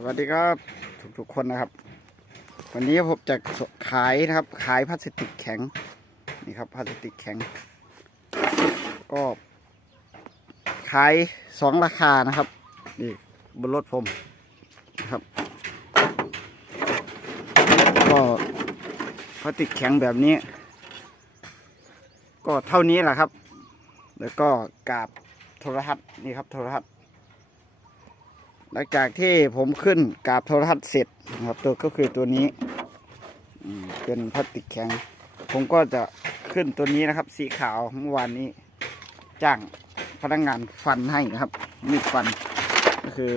สวัสดีครับทุกๆคนนะครับ วันนี้ผมจะขายนะครับขายพลาสติกแข็งนี่ครับพลาสติกแข็ง ก็ขายสองราคานะครับนี่บนรถผมนะครับ ก็พลาสติกแข็งแบบนี้ ก็เท่านี้แหละครับ แล้วก็กาบโทรทัศน์นี่ครับโทรทัศน์ หลังจากที่ผมขึ้นกาบโทรทัศน์เสร็จนะครับตัวก็คือตัวนี้เป็นพลาสติกแข็ง ผมก็จะขึ้นตัวนี้นะครับ สีขาวเมื่อวานนี้จ้างพนักงานฟันให้นะครับมีดฟันก็คือ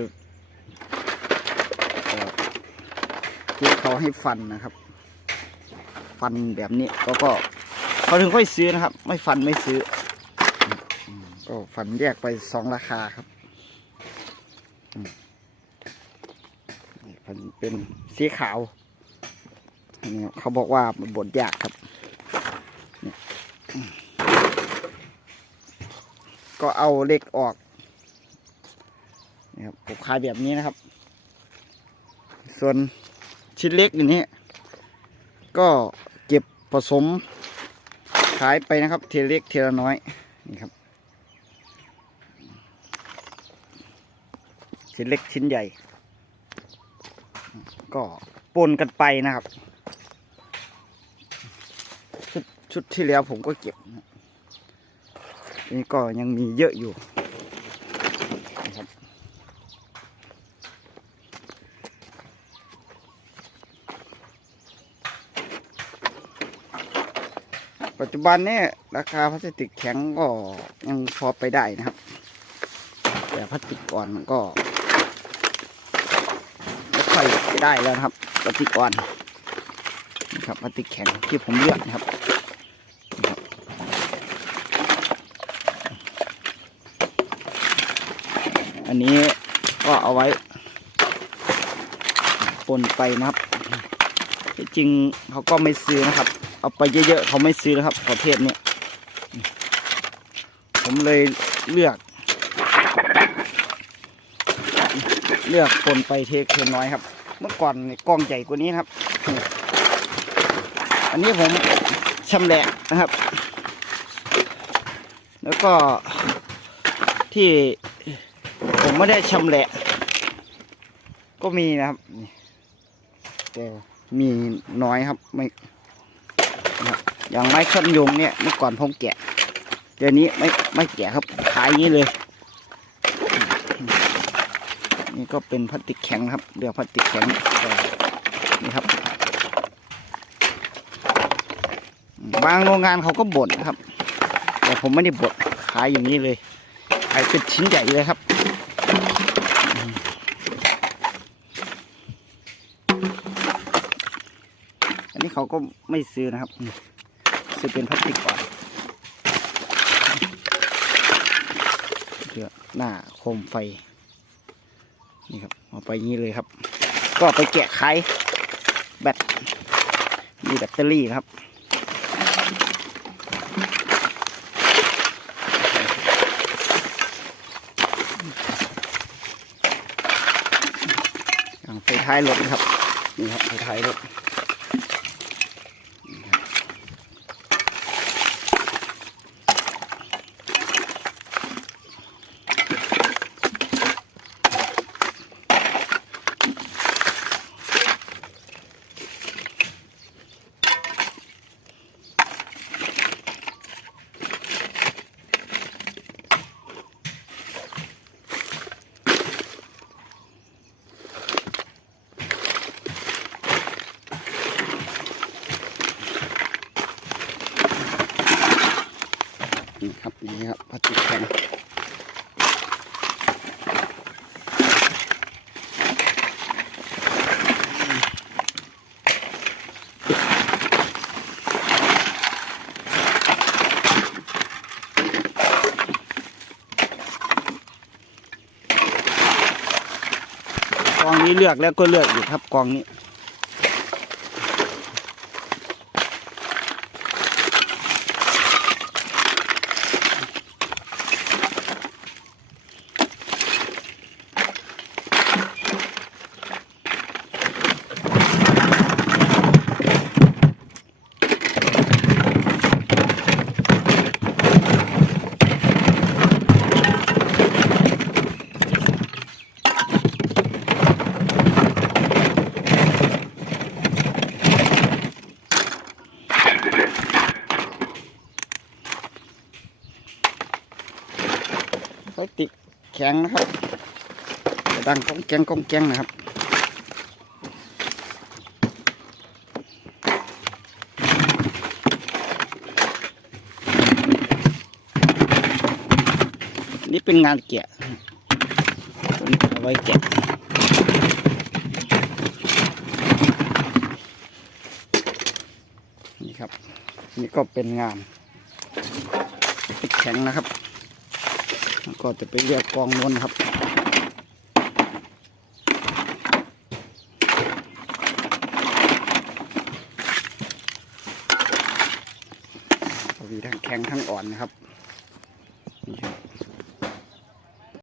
ที่เขาให้ฟันนะครับ ฟันแบบนี้ก็ก็เขาถึงค่อยซื้อนะครับ ไม่ฟันไม่ซื้อ ก็ฟันแยกไปสองราคาครับ เป็นเป็นสีขาวอันนี้เขาบอกว่ามันบดยากครับ ก็เอาเหล็กออกนี่ครับผมขายแบบนี้นะครับ ส่วนชิ้นเล็กอย่างนี้ ก็เก็บผสมขายไปนะครับเทเล็กเทละน้อยนี่ครับชิ้นเล็กชิ้นใหญ่ ก็ปนกันไปนะครับ ชุดชุดที่แล้วผมก็เก็บนี่ก็ยังมีเยอะอยู่นะครับปัจจุบันนี้ราคาพลาสติกแข็งก็ยังพอไปได้นะครับ แต่พลาสติกอ่อนมันก็ ค่อยจะได้แล้วครับพลาสติกอ่อนนะครับพลาสติกแข็งที่ผมเลือกนะครับอันนี้ก็เอาไว้ปนไปนะครับที่จริงเขาก็ไม่ซื้อนะครับ เอาไปเยอะๆเขาไม่ซื้อนะครับประเภทนี้ผมเลยเลือก เลือกคนไปเทคเทน้อยครับ เมื่อก่อนกล้องใหญ่กว่านี้ครับ อันนี้ผมชำแหละนะครับ แล้วก็ที่ผมไม่ได้ชำแหละ ก็มีนะครับแต่มีน้อยครับไม่นะอย่างไม้ขั้นยงเนี่ยเมื่อก่อนผมแกะเดี๋ยวนี้ไม่ไม่แกะครับขายงนี้เลย นี่ก็เป็นพลาสติกแข็งครับเรือพลาสติกแข็งนี่ครับ บางโรงงานเขาก็บ่นะครับ แต่ผมไม่ได้บ่นขายอย่างนี้เลยขายเป็นชิ้นใหญ่เลยครับอันนี้เขาก็ไม่ซื้อนะครับ ซื้อเป็นพลาสติกก่อนเพื่อหน้าโคมไฟ นี่ครับเอาไปงี้เลยครับ ก็ไปแกะไขแบตมีแบตเตอรี่นะครับอย่างไฟท้ายรถนะครับนี่ครับไฟท้ายรถ ครับนี่ครับพลาสติกแข็งกองนี้เลือกแล้วก็เลือกอยู่ครับกองนี้ ข็งนะครับจะดังก้องแกงก้องแกงนะครับนี่เป็นงานแกะตัวนี้เอาไว้แกะนี่ครับ นี่ก็เป็นงานติดแข็งนะครับ ก็จะไปเรียกกองนวนครับวีทั้งแข็งทั้งอ่อนนะครับ